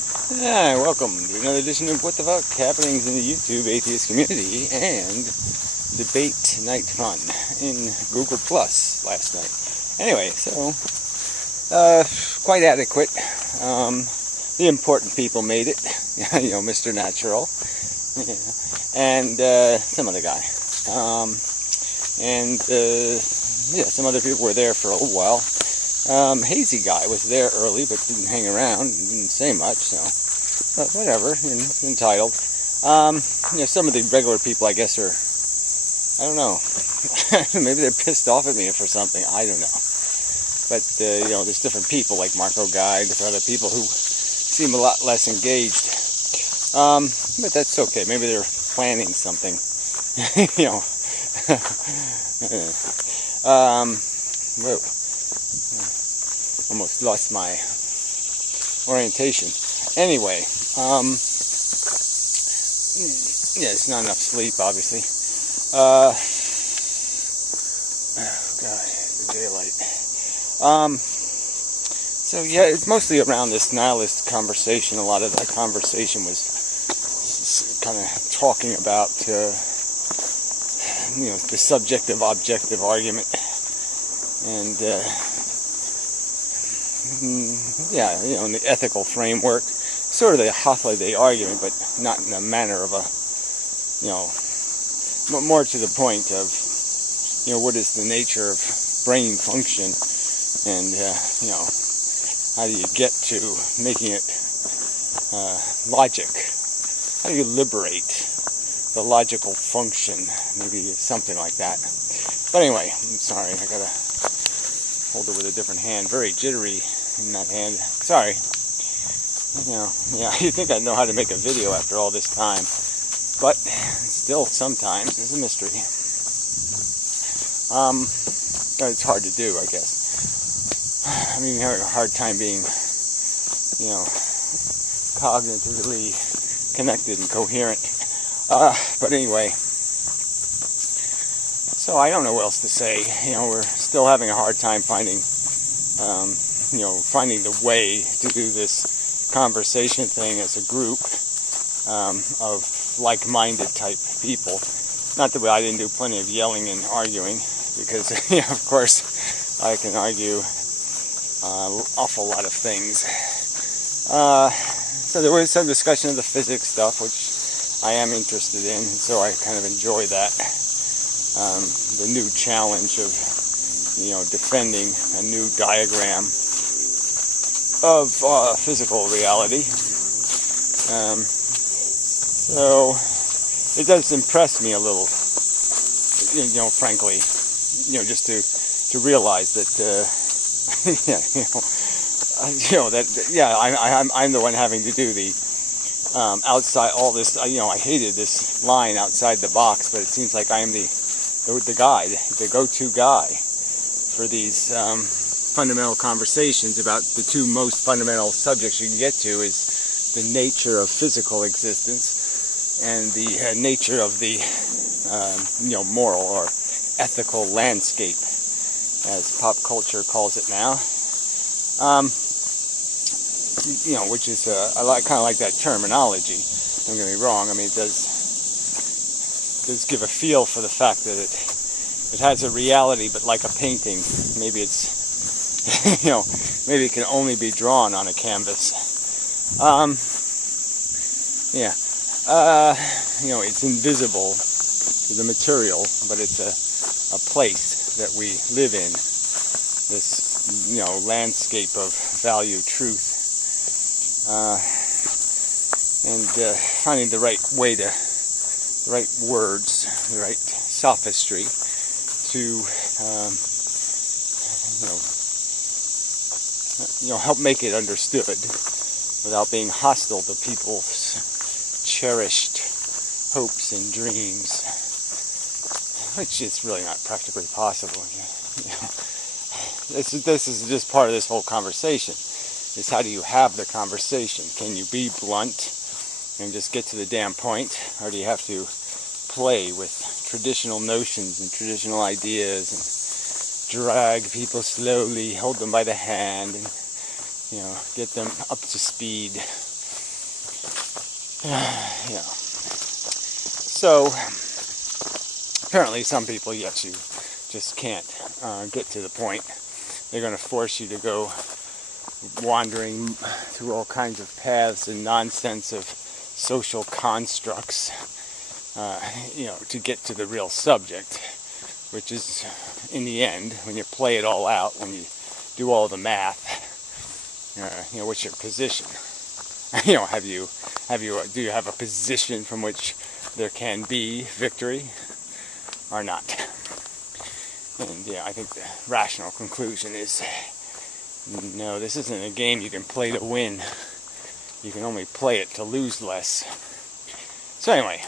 Hi, welcome to another edition of What the Fuck Happenings in the YouTube Atheist Community and Debate Night Fun in Google Plus last night. Anyway, so quite adequate. The important people made it. Mr. Natural, and some other guy, some other people were there for a little while. Hazy guy was there early, but didn't hang around, didn't say much, so, but whatever, he's entitled. Some of the regular people, I guess, are, I don't know, maybe they're pissed off at me for something, I don't know. But, there's different people, like Marco Guy, there's other people who seem a lot less engaged. But that's okay, maybe they're planning something, whoa. Almost lost my orientation. Anyway, it's not enough sleep, obviously. Oh God, the daylight. So yeah, it's mostly around this nihilist conversation. A lot of that conversation was kind of talking about, the subjective-objective argument, and in the ethical framework, sort of the Hofstadter argument, but not in a manner of more to the point of, what is the nature of brain function, and, how do you get to making it logic? How do you liberate the logical function? Maybe something like that. But anyway, I'm sorry, I gotta hold it with a different hand. Very jittery in that hand. Sorry. You think I know how to make a video after all this time, but still sometimes it's a mystery. It's hard to do, I guess. I'm having a hard time being, cognitively connected and coherent. But anyway, so I don't know what else to say. We're still having a hard time finding the way to do this conversation thing as a group of like-minded type people. Not that I didn't do plenty of yelling and arguing, because, of course, I can argue an awful lot of things. So there was some discussion of the physics stuff, which I am interested in, and so I kind of enjoy that. The new challenge of, defending a new diagram of physical reality. So it does impress me a little, frankly, just to realize that, I'm the one having to do the outside all this. I hated this line outside the box, but it seems like I am the guy, the go-to guy for these fundamental conversations about the two most fundamental subjects you can get to is the nature of physical existence and the nature of the moral or ethical landscape, as pop culture calls it now. Which is I kind of like that terminology. Don't get me wrong. It does give a feel for the fact that it has a reality, but like a painting, maybe it's maybe it can only be drawn on a canvas. It's invisible to the material, but it's a place that we live in. This landscape of value, truth, and finding the right way to. The right words, the right sophistry to, help make it understood without being hostile to people's cherished hopes and dreams, which is really not practically possible. This is just part of this whole conversation. Is how do you have the conversation? Can you be blunt and just get to the damn point, or do you have to play with traditional notions and traditional ideas and drag people slowly, hold them by the hand, and get them up to speed Yeah. So apparently some people, yes, you just can't get to the point. They're going to force you to go wandering through all kinds of paths and nonsense of social constructs, to get to the real subject, which is, in the end, when you play it all out, when you do all the math, what's your position? Do you have a position from which there can be victory or not? And yeah, I think the rational conclusion is, no, this isn't a game you can play to win. You can only play it to lose less. So anyway,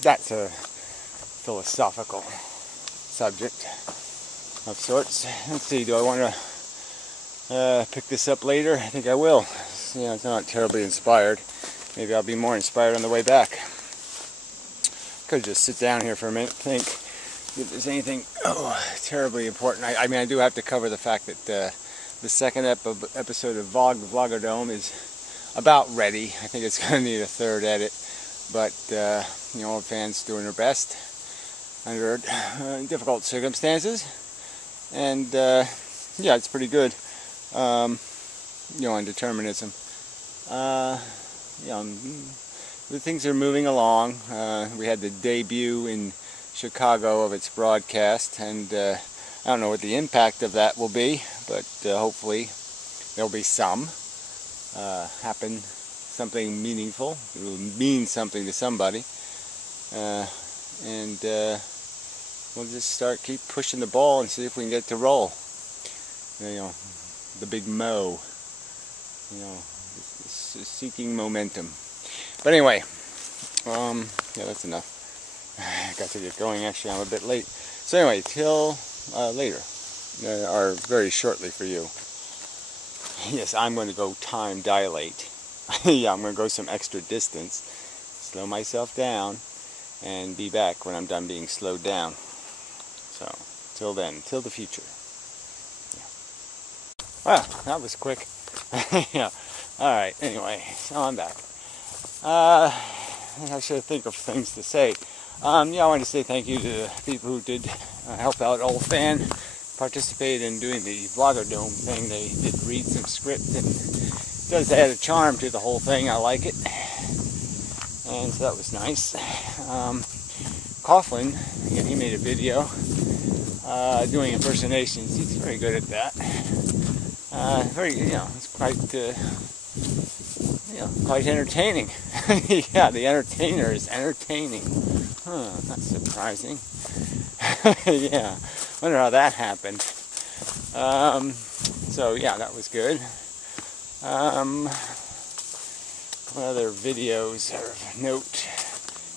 that's a philosophical subject of sorts. Let's see, do I want to pick this up later? I think I will. It's not terribly inspired. Maybe I'll be more inspired on the way back. Could just sit down here for a minute, think if there's anything terribly important. I mean, I do have to cover the fact that the second episode of Vlogerdome is about ready. I think it's going to need a third edit, but old fans doing their best under difficult circumstances, and yeah, it's pretty good. On determinism. The things are moving along. We had the debut in Chicago of its broadcast, and I don't know what the impact of that will be, but hopefully there'll be some happen, something meaningful. It will mean something to somebody, and we'll just keep pushing the ball and see if we can get it to roll. The big mo, seeking momentum. But anyway, yeah, that's enough. I got to get going. Actually, I'm a bit late. So anyway, till later, or very shortly for you. Yes, I'm going to go time dilate. Yeah, I'm going to go some extra distance, slow myself down, and be back when I'm done being slowed down. So, till then, till the future. Wow, that was quick. Yeah. Alright, anyway, so I'm back. I should think of things to say. I wanted to say thank you to the people who did help out Old Fan, participate in doing the Vlogerdome thing. They did read some script, and it does add a charm to the whole thing. I like it. And so that was nice. Coughlin, he made a video doing impersonations. He's very good at that. It's quite entertaining. Yeah, the entertainer is entertaining. That's surprising. Yeah, wonder how that happened. So yeah, that was good. What other videos are of note?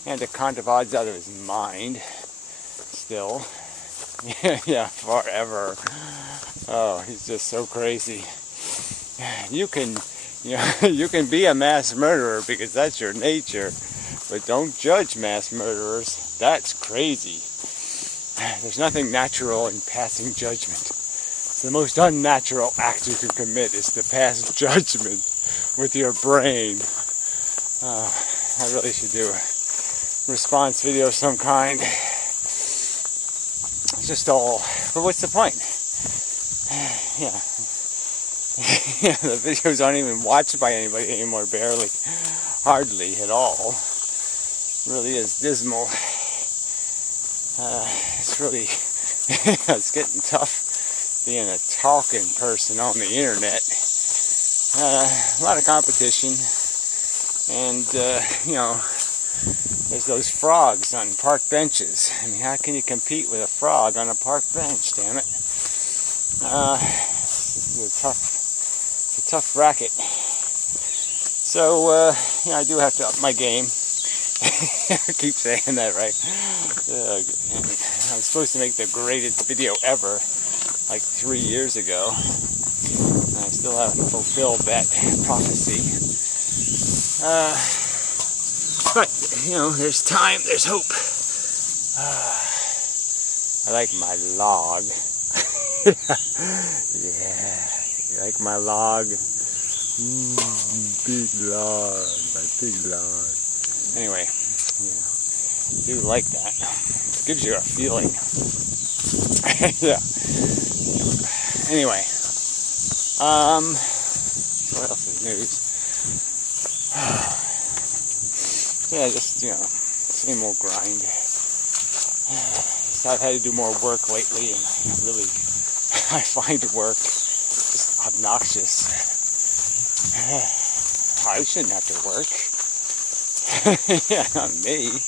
And the Contavod's out of his mind. Still. Yeah, forever. Oh, he's just so crazy. You can be a mass murderer because that's your nature, but don't judge mass murderers. That's crazy. There's nothing natural in passing judgment. It's the most unnatural act you can commit is to pass judgment with your brain. I really should do a response video of some kind. It's just all, but what's the point? Yeah. Yeah, the videos aren't even watched by anybody anymore, barely, hardly at all. It really is dismal. It's really, it's getting tough being a talking person on the internet. A lot of competition, and there's those frogs on park benches. I mean, how can you compete with a frog on a park bench, damn it? It's a tough racket. So, I do have to up my game. I keep saying that, right? I was supposed to make the greatest video ever, like 3 years ago. And I still haven't fulfilled that prophecy. But, there's time, there's hope. I like my log. Yeah, you like my log? big log, my big log. Anyway, yeah, I do like that. It gives you a feeling. Yeah. Anyway, what else is news? Yeah, just, same old grind. I've had to do more work lately, and I find work just obnoxious. I shouldn't have to work. Yeah, not me.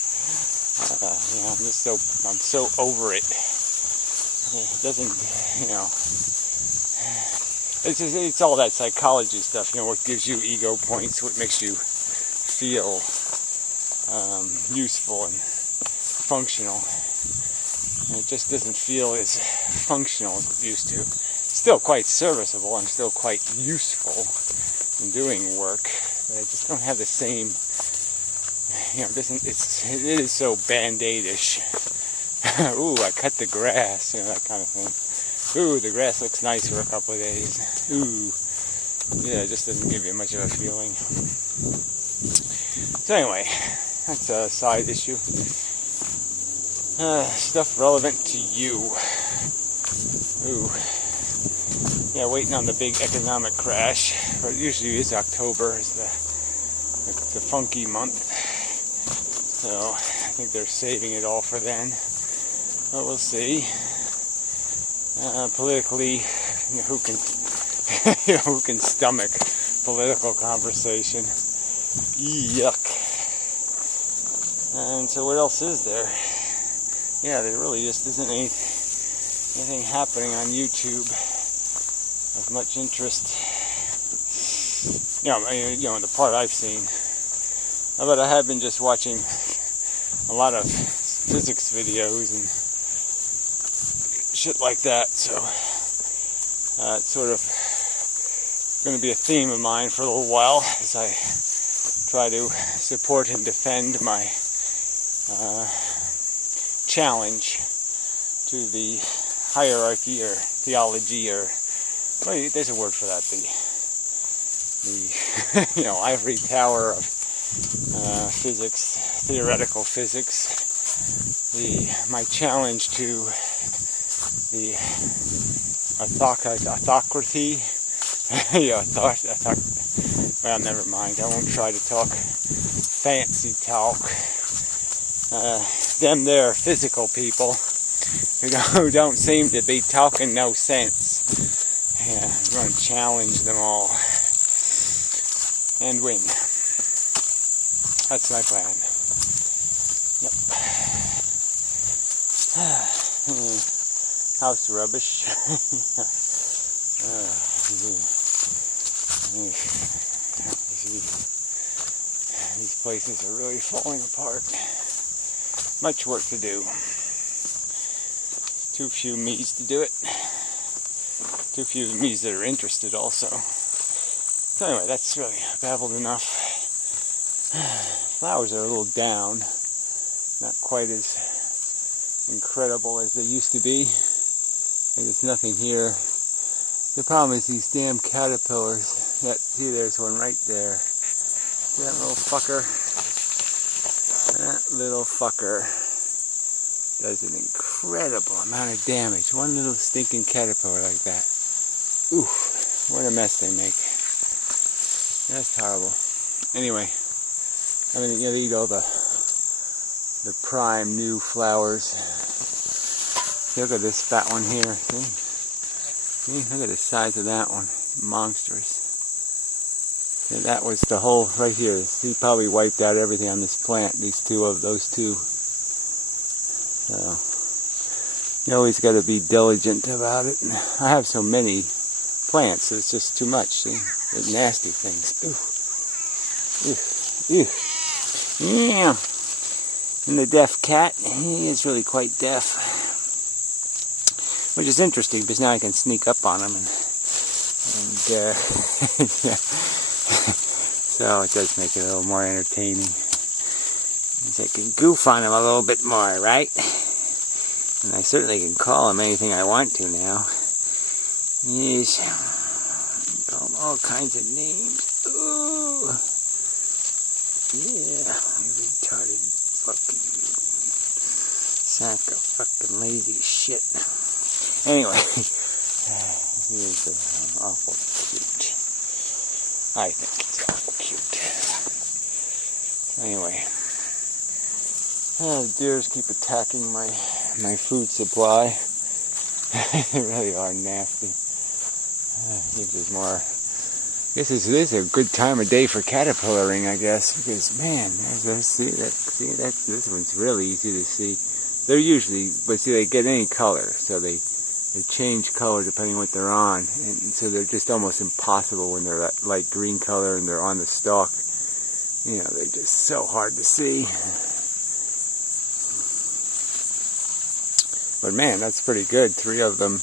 I'm so over it. It doesn't, it's all that psychology stuff, what gives you ego points, what makes you feel useful and functional. And it just doesn't feel as functional as it used to. Still quite serviceable, I'm still quite useful in doing work, but I just don't have the same, it is so band-aid-ish. Ooh, I cut the grass, that kind of thing. Ooh, the grass looks nice for a couple of days. Ooh, yeah, it just doesn't give you much of a feeling. So anyway, that's a side issue. Stuff relevant to you. Ooh. Yeah, waiting on the big economic crash. But it usually is October. It's the funky month. So I think they're saving it all for then. But we'll see. Politically, who can stomach political conversation? Yuck. And so what else is there? Yeah, there really just isn't anything happening on YouTube of much interest. The part I've seen. But I have been just watching a lot of physics videos and shit like that, so it's sort of going to be a theme of mine for a little while as I try to support and defend my challenge to the hierarchy or theology, or well, there's a word for that, the ivory tower of physics, theoretical physics, my challenge to the autocracy. Well, never mind, I won't try to talk fancy talk. Them there physical people who don't seem to be talking no sense. Yeah, I'm going to challenge them all and win. That's my plan. Yep. House rubbish. These places are really falling apart. Much work to do. Too few me's to do it. Too few me's that are interested also. So anyway, that's really babbled enough. Flowers are a little down. Not quite as incredible as they used to be. And there's nothing here. The problem is these damn caterpillars. See, there's one right there. See that little fucker? That little fucker does an incredible amount of damage. One little stinking caterpillar like that. Ooh, what a mess they make. That's horrible. Anyway, I'm gonna eat all the prime new flowers. Look at this fat one here. See, look at the size of that one. Monstrous. And that was the whole right here. He probably wiped out everything on this plant. Those two. So you always got to be diligent about it. I have so many plants, so it's just too much. See, they're nasty things. Ooh, ooh, yeah. And the deaf cat, he is really quite deaf, which is interesting because now I can sneak up on him and yeah. So it does make it a little more entertaining. Means I can goof on him a little bit more, right? And I certainly can call him anything I want to now. Yes. Call him all kinds of names. Ooh. Yeah, you retarded fucking sack of fucking lazy shit. Anyway, he is awful cute. I think he's awful cute. So anyway, the deers keep attacking my food supply. They really are nasty. I think there's more. I guess this is a good time of day for caterpillaring, I guess, because man, this one's really easy to see. They're usually, but see, they get any color, so they change color depending on what they're on, and so they're just almost impossible when they're that light green color and they're on the stalk. You know, they're just so hard to see. But man, that's pretty good. 3 of them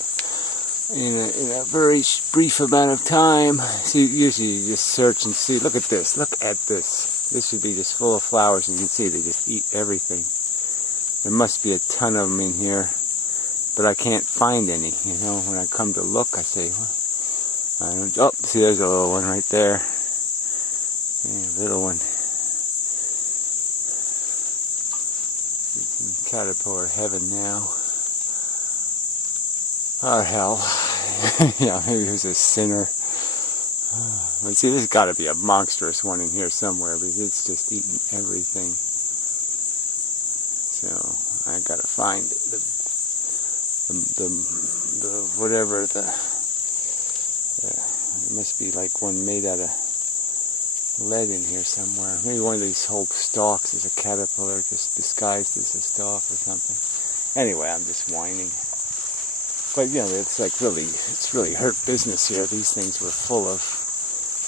in a very brief amount of time. See, usually you just search and see. Look at this. Look at this. This should be just full of flowers. You can see they just eat everything. There must be a ton of them in here, but I can't find any. You know, when I come to look, I say, well, I don't. Oh, see, there's a little one right there. Yeah, little one. It's in caterpillar heaven now. Oh, hell. Yeah, maybe he was a sinner. But see, there's got to be a monstrous one in here somewhere, because it's just eating everything. So, I got to find whatever there must be like one made out of lead in here somewhere. Maybe one of these whole stalks is a caterpillar just disguised as a stalk or something. Anyway, I'm just whining. But you know, it's really hurt business here. These things were full of.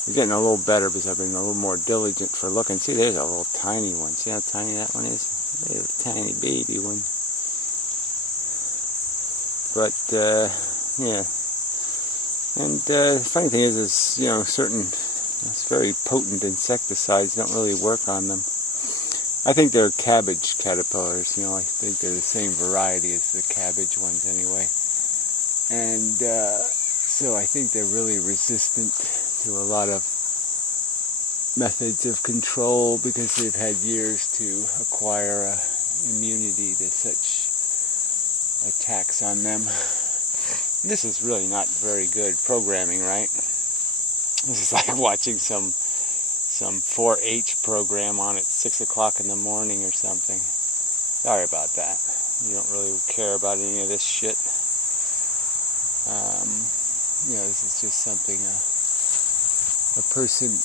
We're getting a little better because I've been a little more diligent for looking. See, there's a little tiny one. See how tiny that one is? There's a tiny baby one. But yeah. And the funny thing is you know, certain very potent insecticides don't really work on them. I think they're cabbage caterpillars. You know, I think they're the same variety as the cabbage ones anyway. And so I think they're really resistant to a lot of methods of control because they've had years to acquire immunity to such attacks on them. This is really not very good programming, right? This is like watching some 4-H program on at 6 o'clock in the morning or something. Sorry about that. You don't really care about any of this shit. You know, this is just something a person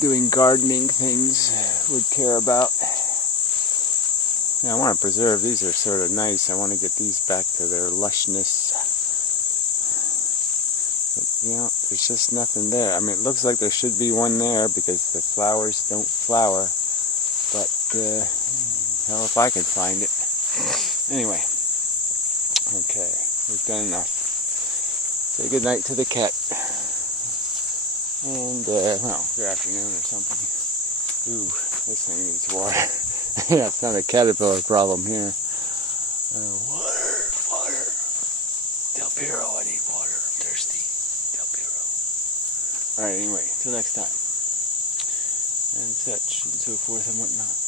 doing gardening things would care about. Now, I want to preserve, these are sort of nice. I want to get these back to their lushness. But, you know, there's just nothing there. I mean, it looks like there should be one there because the flowers don't flower. But, hell if I can find it. Anyway. Okay, we've done enough. Say goodnight to the cat. And, well, good afternoon or something. Ooh, this thing needs water. Yeah, it's not a caterpillar problem here. Water. Del Piero, I need water. I'm thirsty. Del Piero. Alright, anyway, till next time. And such, and so forth and whatnot.